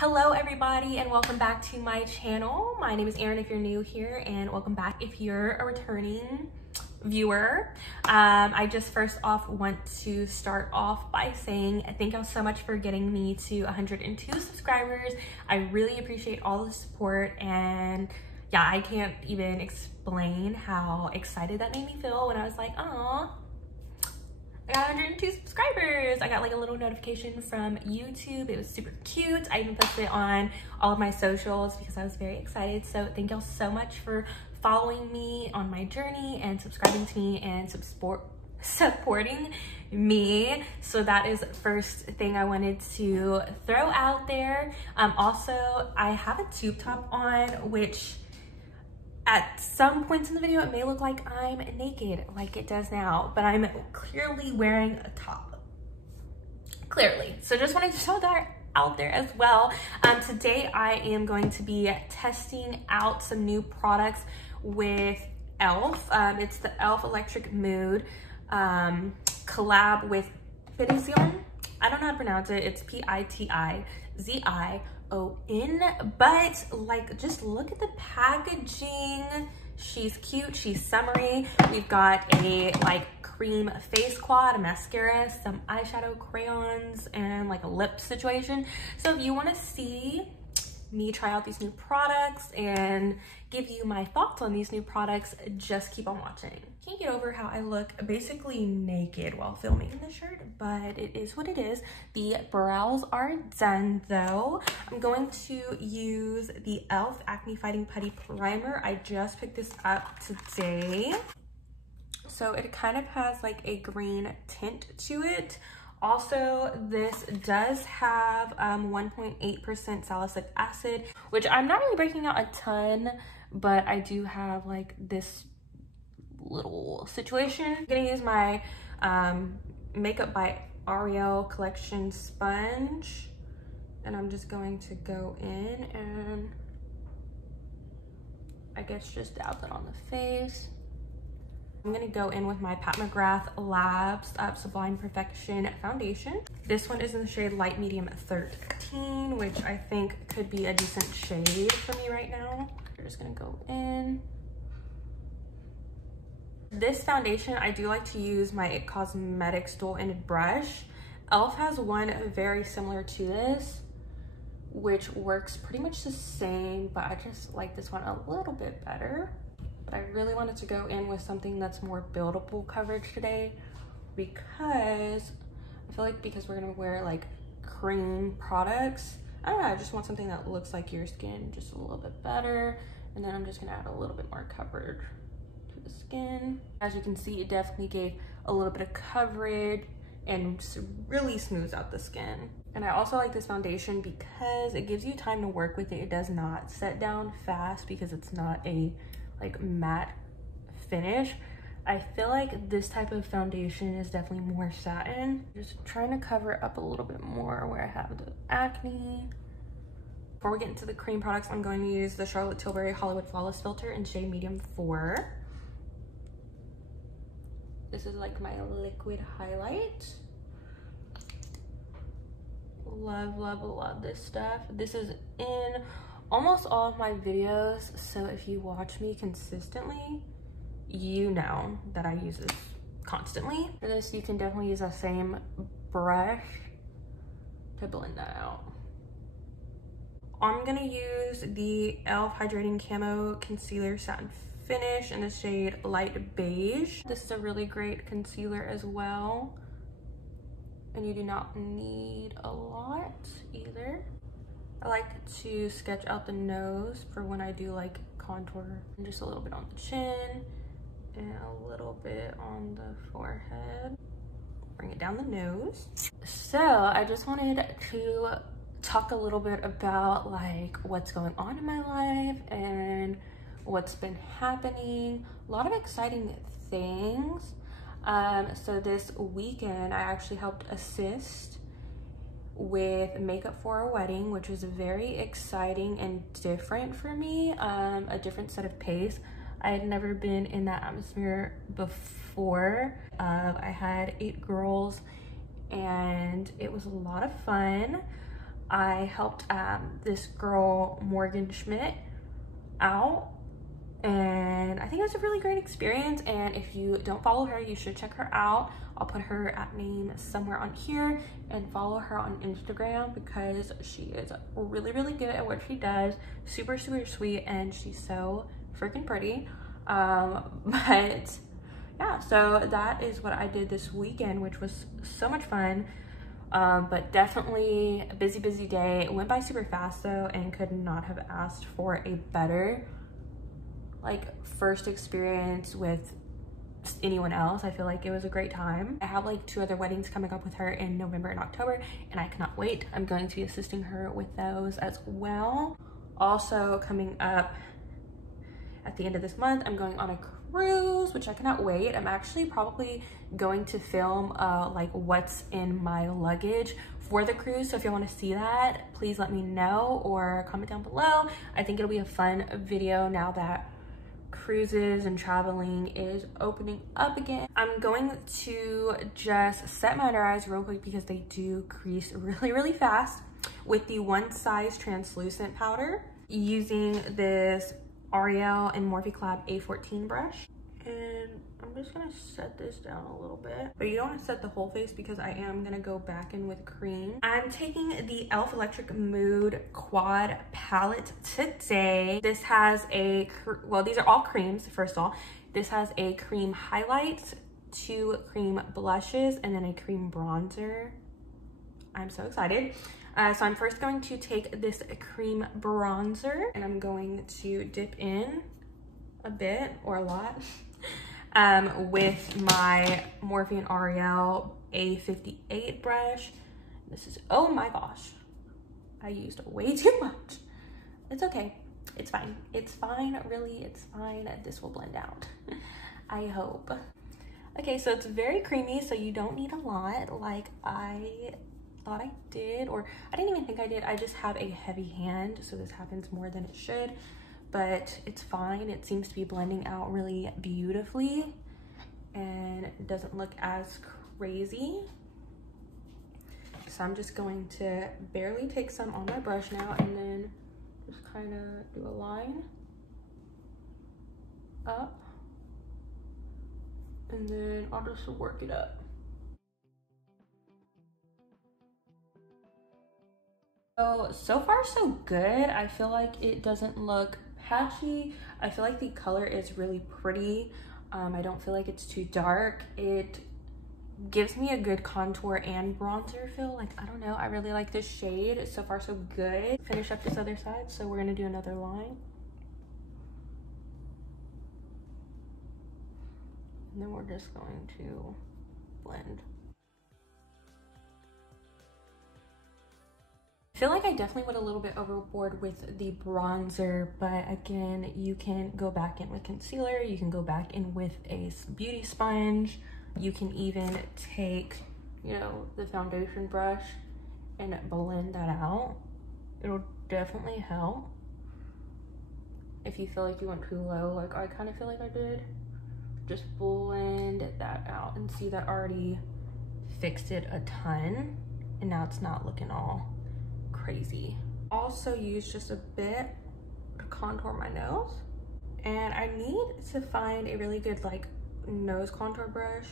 Hello everybody and welcome back to my channel. My name is Erin if you're new here, and welcome back if you're a returning viewer. I just first off want to start off by saying thank y'all so much for getting me to 102 subscribers. I really appreciate all the support, and yeah, I can't even explain how excited that made me feel when I was like, aw, I got 102 subscribers. I got like a little notification from YouTube. It was super cute. I even posted it on all of my socials because I was very excited. So thank y'all so much for following me on my journey and subscribing to me and supporting me. So that is the first thing I wanted to throw out there. Also, I have a tube top on, which at some points in the video, it may look like I'm naked, like it does now, but I'm clearly wearing a top, clearly. So just wanted to throw that out there as well. Today, I am going to be testing out some new products with E.L.F. It's the E.L.F. Electric Mood collab with Pitizion. I don't know how to pronounce it. It's Pitizion, but like, just look at the packaging. She's cute, she's summery. We've got a like cream face quad, a mascara, some eyeshadow crayons, and like a lip situation. So if you want to see me try out these new products and give you my thoughts on these new products, just keep on watching. Can't get over how I look basically naked while filming this shirt, but it is what it is. The brows are done though. I'm going to use the E.L.F. Acne Fighting Putty Primer. I just picked this up today. So it kind of has like a green tint to it. Also, this does have 1.8% salicylic acid, which I'm not really breaking out a ton, but I do have like this little situation. I'm gonna use my Makeup by Ariel collection sponge, and I'm just going to go in and I guess just dab it on the face. I'm gonna go in with my Pat McGrath Labs Sublime Perfection foundation. This one is in the shade Light Medium 13, which I think could be a decent shade for me right now. We're just gonna go in. This foundation, I do like to use my IT Cosmetics dual-ended brush. E.L.F. has one very similar to this, which works pretty much the same, but I just like this one a little bit better. But I really wanted to go in with something that's more buildable coverage today, because I feel like because we're gonna wear like cream products, I don't know, I just want something that looks like your skin just a little bit better. And then I'm just gonna add a little bit more coverage to the skin. As you can see, it definitely gave a little bit of coverage and really smooths out the skin. And I also like this foundation because it gives you time to work with it. It does not set down fast because it's not a like matte finish. I feel like this type of foundation is definitely more satin. Just trying to cover up a little bit more where I have the acne. Before we get into the cream products, I'm going to use the Charlotte Tilbury Hollywood Flawless Filter in shade medium 4. This is like my liquid highlight. Love, love, love this stuff. This is in almost all of my videos, so if you watch me consistently, you know that I use this constantly. For this, you can definitely use the same brush to blend that out. I'm gonna use the E.L.F. Hydrating Camo Concealer Satin Finish in the shade Light Beige. This is a really great concealer as well, and you do not need a lot either. I like to sketch out the nose for when I do like contour, and just a little bit on the chin and a little bit on the forehead. Bring it down the nose. So I just wanted to talk a little bit about like what's going on in my life and what's been happening. A lot of exciting things. So this weekend, I actually helped assist with makeup for a wedding, which was very exciting and different for me, a different set of pace. I had never been in that atmosphere before. I had 8 girls and it was a lot of fun. I helped this girl, Morgan Schmidt, out, and I think it was a really great experience. And if you don't follow her, you should check her out. I'll put her name somewhere on here, and follow her on Instagram because she is really, really good at what she does. Super, super sweet, and she's so freaking pretty. But yeah, so that is what I did this weekend, which was so much fun. But definitely a busy day. It went by super fast though, and could not have asked for a better like first experience with anyone else. I feel like it was a great time. I have like 2 other weddings coming up with her in November and October, and I cannot wait. I'm going to be assisting her with those as well. Also coming up at the end of this month, I'm going on a cruise, which I cannot wait. I'm actually probably going to film like what's in my luggage for the cruise. So if you want to see that, please let me know or comment down below. I think it'll be a fun video now that cruises and traveling is opening up again. I'm going to just set my under eyes real quick because they do crease really, really fast with the One Size translucent powder, using this E.L.F and Morphe Collab A14 brush. And I'm just gonna set this down a little bit, but you don't want to set the whole face because I am gonna go back in with cream. I'm taking the E.L.F Electric Mood Quad palette today. This has a, well, these are all creams. First of all, this has a cream highlight, 2 cream blushes, and then a cream bronzer. I'm so excited. So I'm first going to take this cream bronzer, and I'm going to dip in a bit or a lot with my Morphe and E.L.F A58 brush. This is, oh my gosh, I used way too much. It's okay, it's fine. It's fine, really, it's fine. This will blend out, I hope. Okay, so it's very creamy, so you don't need a lot like I thought I did, or I didn't even think I did. I just have a heavy hand, so this happens more than it should, but it's fine. It seems to be blending out really beautifully, and it doesn't look as crazy. So I'm just going to barely take some on my brush now, and then just kind of do a line up, and then I'll just work it up. So far so good. I feel like it doesn't look patchy. I feel like the color is really pretty. I don't feel like it's too dark. It gives me a good contour and bronzer feel. Like, I don't know, I really like this shade. So far so good. Finish up this other side, so we're gonna do another line. And then we're just going to blend. I feel like I definitely went a little bit overboard with the bronzer, but again, you can go back in with concealer, you can go back in with a beauty sponge, you can even take, you know, the foundation brush and blend that out. It'll definitely help. If you feel like you went too low, like I kind of feel like I did, just blend that out, and see that already fixed it a ton, and now it's not looking all crazy. Also use just a bit to contour my nose, and I need to find a really good like nose contour brush.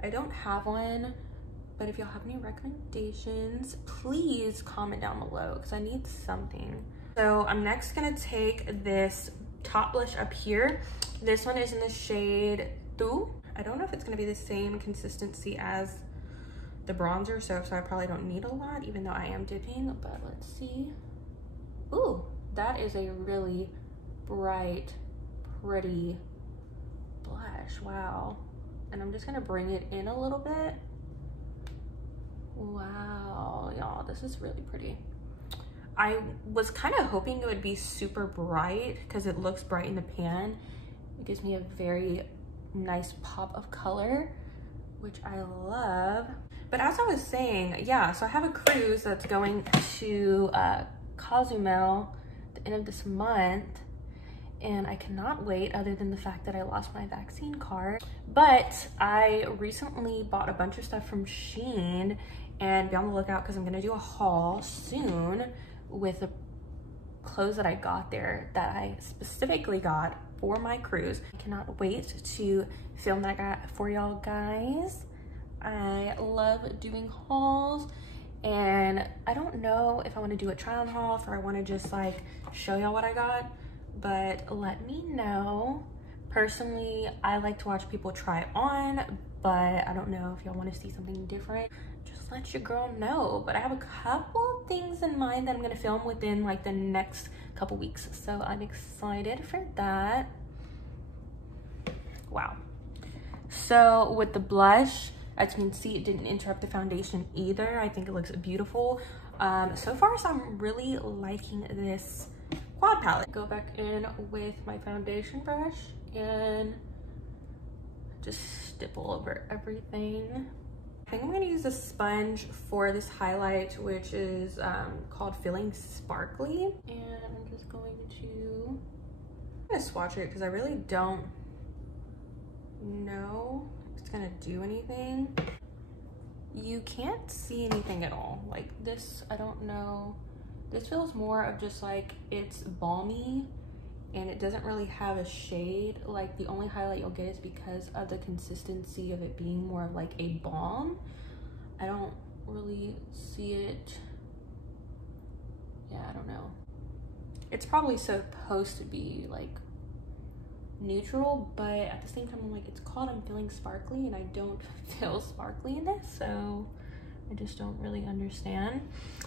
I don't have one, but if y'all have any recommendations, please comment down below because I need something. So I'm next gonna take this top blush up here. This one is in the shade Tu. I don't know if it's gonna be the same consistency as the bronzer, so I probably don't need a lot, even though I am dipping, but let's see. Ooh, that is a really bright, pretty blush, wow. And I'm just gonna bring it in a little bit. Wow, y'all, this is really pretty. I was kind of hoping it would be super bright because it looks bright in the pan. It gives me a very nice pop of color, which I love. But as I was saying, yeah, so I have a cruise that's going to Cozumel at the end of this month, and I cannot wait, other than the fact that I lost my vaccine card. But I recently bought a bunch of stuff from Shein, and be on the lookout because I'm gonna do a haul soon with the clothes that I got there that I specifically got for my cruise. I cannot wait to film that for y'all guys. I love doing hauls, and I don't know if I want to do a try on haul or I want to just like show y'all what I got, but let me know. Personally, I like to watch people try on, but I don't know if y'all want to see something different. Just let your girl know. But I have a couple things in mind that I'm gonna film within like the next couple weeks, so I'm excited for that. Wow. So with the blush, as you can see, it didn't interrupt the foundation either. I think it looks beautiful. So far, so I'm really liking this quad palette. Go back in with my foundation brush and just stipple over everything. I think I'm gonna use a sponge for this highlight, which is called Feeling Sparkly. And I'm just going to swatch it because I really don't know if it's gonna do anything. You can't see anything at all. Like this, I don't know. This feels more of just like it's balmy and it doesn't really have a shade. Like the only highlight you'll get is because of the consistency of it being more of like a balm. I don't really see it. Yeah, I don't know. It's probably supposed to be like neutral, but at the same time I'm like, it's called I'm Feeling Sparkly and I don't feel sparkly in this, so I just don't really understand.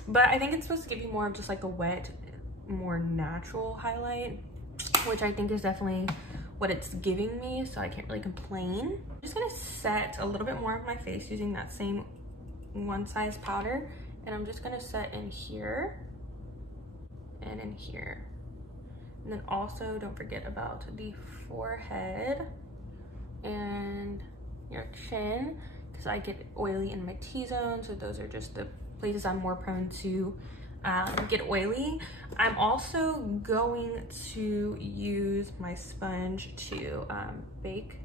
But I think it's supposed to give you more of just like a wet, more natural highlight, which I think is definitely what it's giving me, so I can't really complain. I'm just gonna set a little bit more of my face using that same one size powder, and I'm just gonna set in here and in here. And then also don't forget about the forehead and your chin, because I get oily in my T-zone, so those are just the places I'm more prone to get oily. I'm also going to use my sponge to bake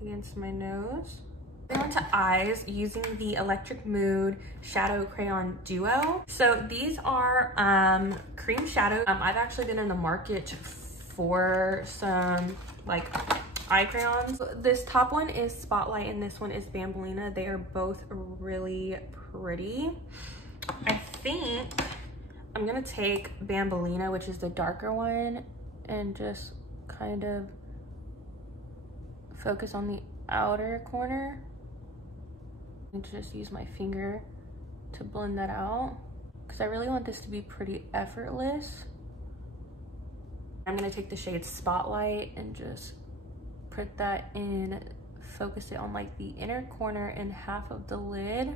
against my nose. On to eyes using the Electric Mood Shadow Crayon Duo. So these are cream shadow. I've actually been in the market for some like eye crayons. This top one is Spotlight and this one is Bambolina. They are both really pretty. I think I'm gonna take Bambolina, which is the darker one, and just kind of focus on the outer corner and just use my finger to blend that out because I really want this to be pretty effortless. I'm gonna take the shade Spotlight and just put that in, focus it on like the inner corner and half of the lid,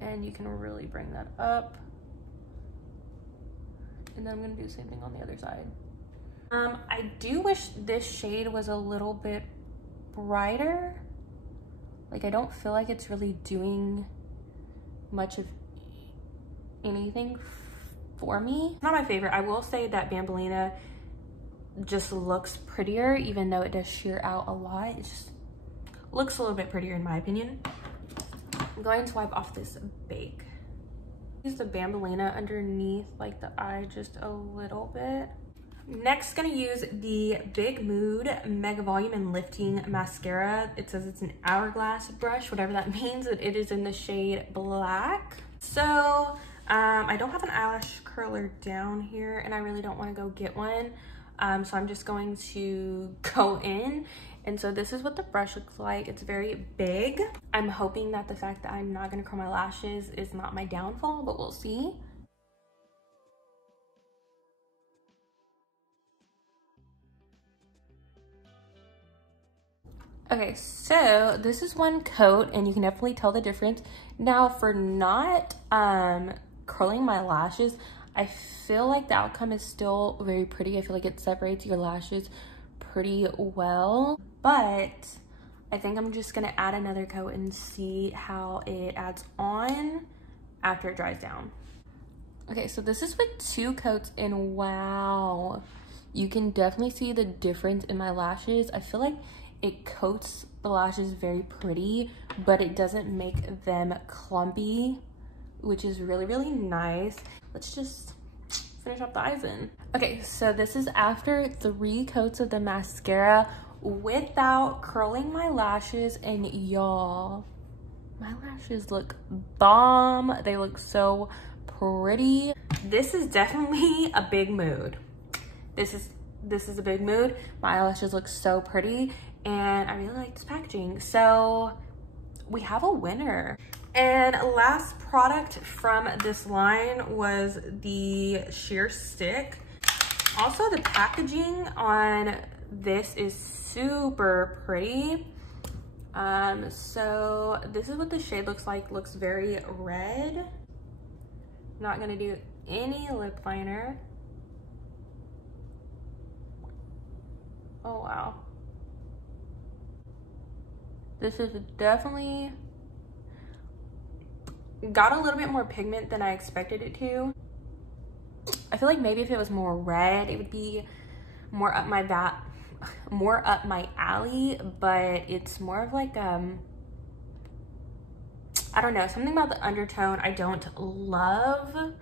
and you can really bring that up. And then I'm gonna do the same thing on the other side. I do wish this shade was a little bit brighter. Like I don't feel like it's really doing much of anything for me. It's not my favorite. I will say that Bambolina just looks prettier, even though it does sheer out a lot. It just looks a little bit prettier in my opinion. I'm going to wipe off this bake. Use the Bambolina underneath like the eye just a little bit. Next, gonna use the Big Mood Mega Volume and Lifting Mascara. It says it's an hourglass brush, whatever that means. It is in the shade Black. So I don't have an eyelash curler down here and I really don't want to go get one. So I'm just going to go in. And so this is what the brush looks like. It's very big. I'm hoping that the fact that I'm not gonna curl my lashes is not my downfall, but we'll see. Okay, so this is one coat and you can definitely tell the difference. Now for not curling my lashes, I feel like the outcome is still very pretty. I feel like it separates your lashes pretty well, but I think I'm just gonna add another coat and see how it adds on after it dries down. Okay, so this is with 2 coats and wow, you can definitely see the difference in my lashes. I feel like it coats the lashes very pretty, but it doesn't make them clumpy, which is really, really nice. Let's just finish up the eyes in. Okay, so this is after 3 coats of the mascara without curling my lashes, and y'all, my lashes look bomb. They look so pretty. This is definitely a big mood. This is a big mood. My eyelashes look so pretty, and I really like this packaging. So we have a winner. And last product from this line was the sheer stick. Also, the packaging on this is super pretty. So this is what the shade looks like. Looks very red. Not gonna do any lip liner. Oh wow. This is definitely got a little bit more pigment than I expected it to. I feel like maybe if it was more red, it would be more up my alley, but it's more of like I don't know, something about the undertone I don't love,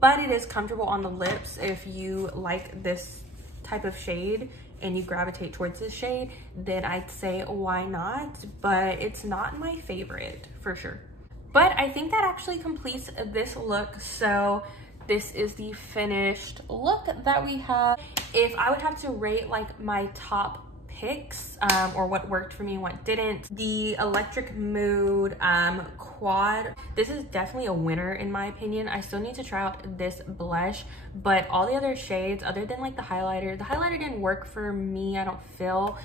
but it is comfortable on the lips. If you like this type of shade and you gravitate towards this shade, then I'd say why not, but it's not my favorite for sure. But I think that actually completes this look. So this is the finished look that we have. If I would have to rate like my top picks, or what worked for me and what didn't, the Electric Mood Quad, this is definitely a winner in my opinion. I still need to try out this blush, but all the other shades, other than like the highlighter didn't work for me, I don't feel.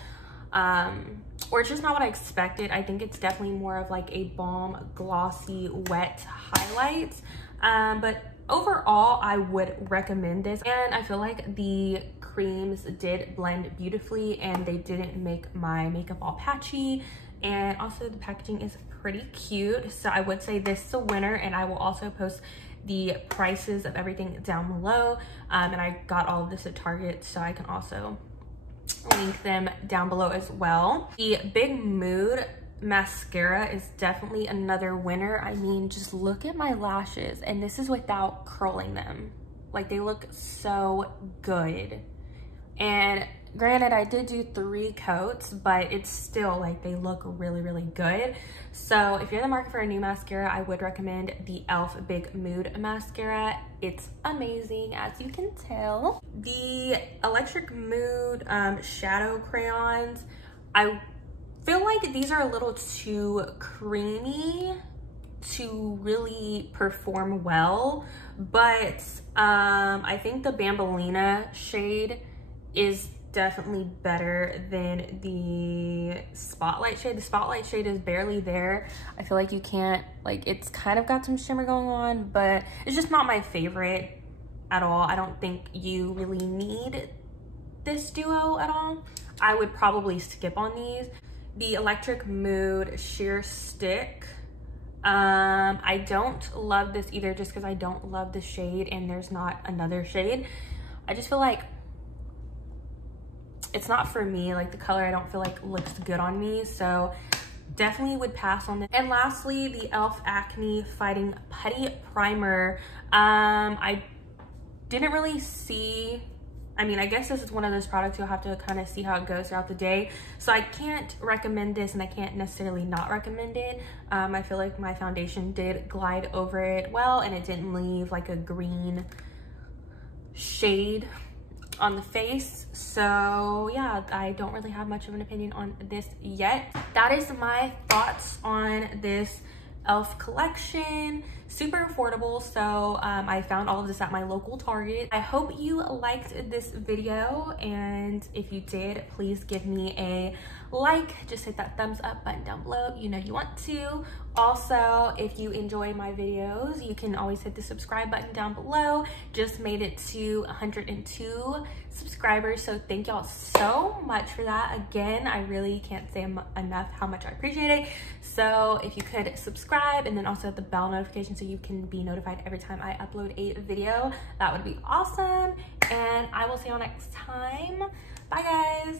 Or it's just not what I expected. I think it's definitely more of like a balm, glossy, wet highlight. But overall, I would recommend this. And I feel like the creams did blend beautifully and they didn't make my makeup all patchy. And also the packaging is pretty cute. So I would say this is a winner, and I will also post the prices of everything down below. And I got all of this at Target, so I can also link them down below as well. The Big Mood mascara is definitely another winner. I mean, just look at my lashes, and this is without curling them. Like, they look so good. And granted, I did do 3 coats, but it's still like they look really, really good. So if you're in the market for a new mascara, I would recommend the E.L.F. Big Mood mascara. It's amazing, as you can tell. The Electric Mood shadow crayons, I feel like these are a little too creamy to really perform well, but I think the Bambolina shade is definitely better than the Spotlight shade. The Spotlight shade is barely there. I feel like you can't, like, it's kind of got some shimmer going on, but it's just not my favorite at all. I don't think you really need this duo at all. I would probably skip on these. The Electric Mood sheer stick, I don't love this either, just because I don't love the shade and there's not another shade. I just feel like it's not for me. Like, the color I don't feel like looks good on me, so definitely would pass on this. And lastly, the E.L.F. Acne Fighting Putty Primer. I didn't really see, I mean, I guess this is one of those products you'll have to kind of see how it goes throughout the day. So I can't recommend this, and I can't necessarily not recommend it. I feel like my foundation did glide over it well, and it didn't leave like a green shade on the face. So yeah, I don't really have much of an opinion on this yet. That is my thoughts on this E.L.F. collection. Super affordable, so I found all of this at my local Target. I hope you liked this video, and if you did, please give me a like. Just hit that thumbs up button down below, you know you want to. Also, if you enjoy my videos, you can always hit the subscribe button down below. Just made it to 102 subscribers, so thank y'all so much for that. Again, I really can't say enough how much I appreciate it. So if you could subscribe and then also hit the bell notification so you can be notified every time I upload a video, that would be awesome. And I will see y'all next time. Bye guys.